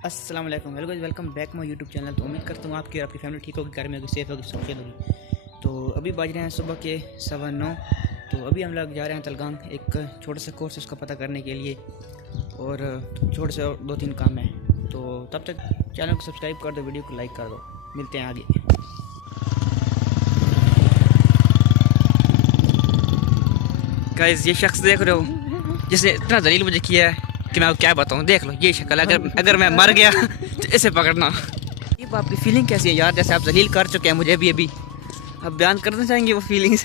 अस्सलाम वालेकुम, hello guys, welcome back my YouTube channel. तो उम्मीद करता हूँ आपकी और आपकी फैमिली ठीक होगी, घर में होगी, सेफ होगी, सुरक्षित होगी। तो अभी बज रहे हैं सुबह के 9:15। तो अभी हम लोग जा रहे हैं तलगांग, एक छोटा सा कोर्स उसका पता करने के लिए, और छोटे से 2-3 काम है। तो तब तक चैनल को सब्सक्राइब कर दो, वीडियो को लाइक कर दो। मिलते हैं आगे। गाइस, ये शख्स देख रहे हो जिसने इतना जलील मुझे किया है कि मैं आपको क्या बताऊँ। देख लो ये शक्ल, अगर मैं मर गया तो इसे पकड़ना। ये आपकी फीलिंग कैसी है यार? जैसे आप जलील कर चुके हैं मुझे अभी अब बयान करना चाहेंगे वो फीलिंग्स?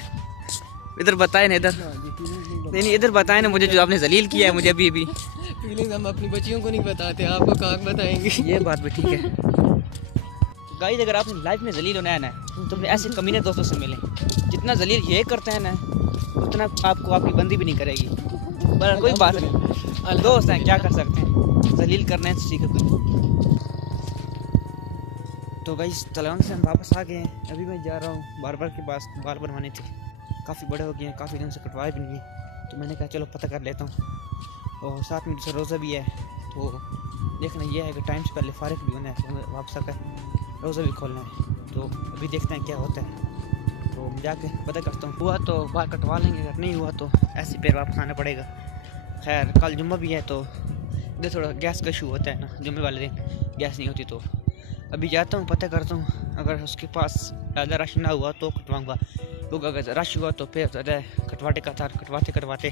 इधर बताए ना, इधर नहीं, इधर बताए ना मुझे, जो आपने जलील किया है मुझे अभी फीलिंग्स हम अपनी बच्चियों को नहीं बताते, आपको कहाँ बताएंगे। ये बात भी ठीक है। गाइस, अगर आपने लाइफ में जलील होना है ना, तो अपने ऐसे कमीने दोस्तों से मिलें। जितना जलील ये करते हैं ना, उतना आपको आपकी बंदी भी नहीं करेगी। पर कोई बात नहीं, दोस्त हैं, क्या कर सकते हैं, जलील करना है तो सीखो कुछ। तो गाइस, तलगांग से हम वापस आ गए हैं। अभी मैं जा रहा हूँ बार्बर के पास, बाल बनवाने थे। काफ़ी बड़े हो गए हैं, काफ़ी दिन से कटवाए भी नहीं है। तो मैंने कहा चलो पता कर लेता हूँ, और साथ में दूसरा रोज़ा भी है। तो देखना ये है कि टाइम से पहले फ़ारिग भी होना है, वापस आकर रोज़ा भी खोलना है। तो अभी देखते हैं क्या होता है। तो जाके पता करता हूँ, हुआ तो बाल कटवा लेंगे, अगर नहीं हुआ तो ऐसे पैर वापस आना पड़ेगा। खैर, कल जुम्मा भी है, तो इधर थोड़ा गैस का इशू होता है ना, जुम्मे वाले दिन गैस नहीं होती। तो अभी जाता हूँ, पता करता हूँ, अगर उसके पास ज़्यादा रश ना हुआ तो कटवाऊँगा, क्योंकि अगर रश हुआ तो फिर ज़्यादा कटवाते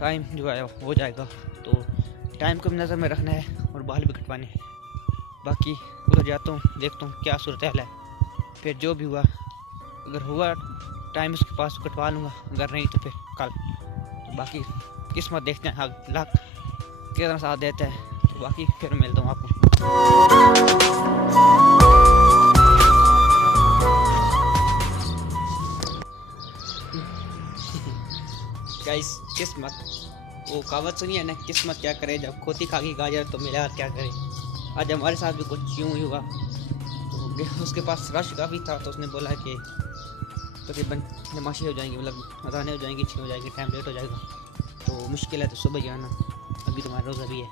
टाइम जो है हो जाएगा। तो टाइम को भी नज़र में रखना है और बाल भी कटवाने हैं। बाकी उधर जाता हूँ, देखता हूँ क्या सूरत हाल है। फिर जो भी हुआ, अगर हुआ टाइम उसके पास तो कटवा लूँगा, अगर नहीं तो फिर कल। तो बाकी किस्मत देखते हैं, लाख कितना साथ देता है। तो बाकी फिर मिलता हूँ आपको। गाइस, किस्मत, वो कहावत सुनी है ना, किस्मत क्या करे जब खोती खा गई गाजर तो मेरा हाथ क्या करे। आज हमारे साथ भी कुछ यूँ ही हुआ। तो उसके पास रश काफ़ी था, तो उसने बोला कि तकरीबन नमाशी हो जाएंगी, मतलब अजानें हो जाएंगी, 6 हो जाएगी, टाइम लेट हो जाएगा। तो मुश्किल है, तो सुबह ही आना, अभी तुम्हारा रोज़ा भी है।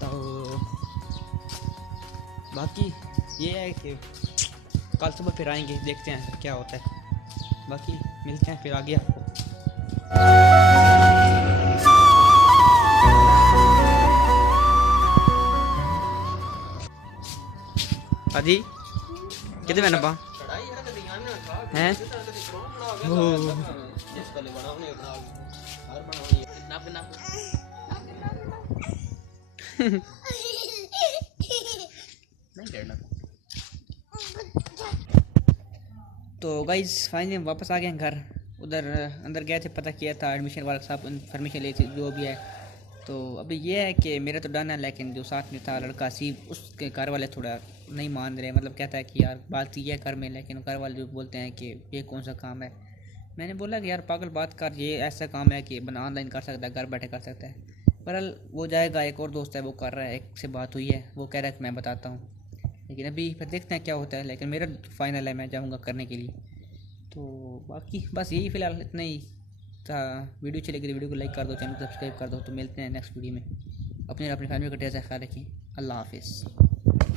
तो बाकी ये है कि कल सुबह फिर आएंगे, देखते हैं क्या होता है। बाकी मिलते हैं फिर आगे आपको। अजी कितने मैंने पा हैं तो गाइस, फाइनली हम वापस आ गए हैं घर। उधर अंदर गए थे, पता किया था, एडमिशन वाला साहब इन्फॉर्मेशन ली थी जो भी है। तो अभी ये है कि मेरा तो डन है, लेकिन जो साथ में था लड़का सी, उसके घर वाले थोड़ा नहीं मान रहे। मतलब कहता है कि यार बात ये है घर में, लेकिन घर वाले जो बोलते हैं कि ये कौन सा काम है। मैंने बोला कि यार पागल बात कर, ये ऐसा काम है कि बना ऑनलाइन कर सकता है, घर बैठे कर सकता है। बहरहाल वो जाएगा, एक और दोस्त है वो कर रहा है, एक से बात हुई है, वो कह रहा है कि मैं बताता हूँ। लेकिन अभी फिर देखते हैं क्या होता है। लेकिन मेरा फाइनल है, मैं जाऊँगा करने के लिए। तो बाकी बस यही फ़िलहाल इतना ही था। वीडियो चलेगी तो वीडियो को लाइक कर दो, चैनल को सब्सक्राइब कर दो। तो मिलते हैं नेक्स्ट वीडियो में। अपने फैमिली का ढेर सारा ख्याल रखिए। अल्लाह हाफिज़।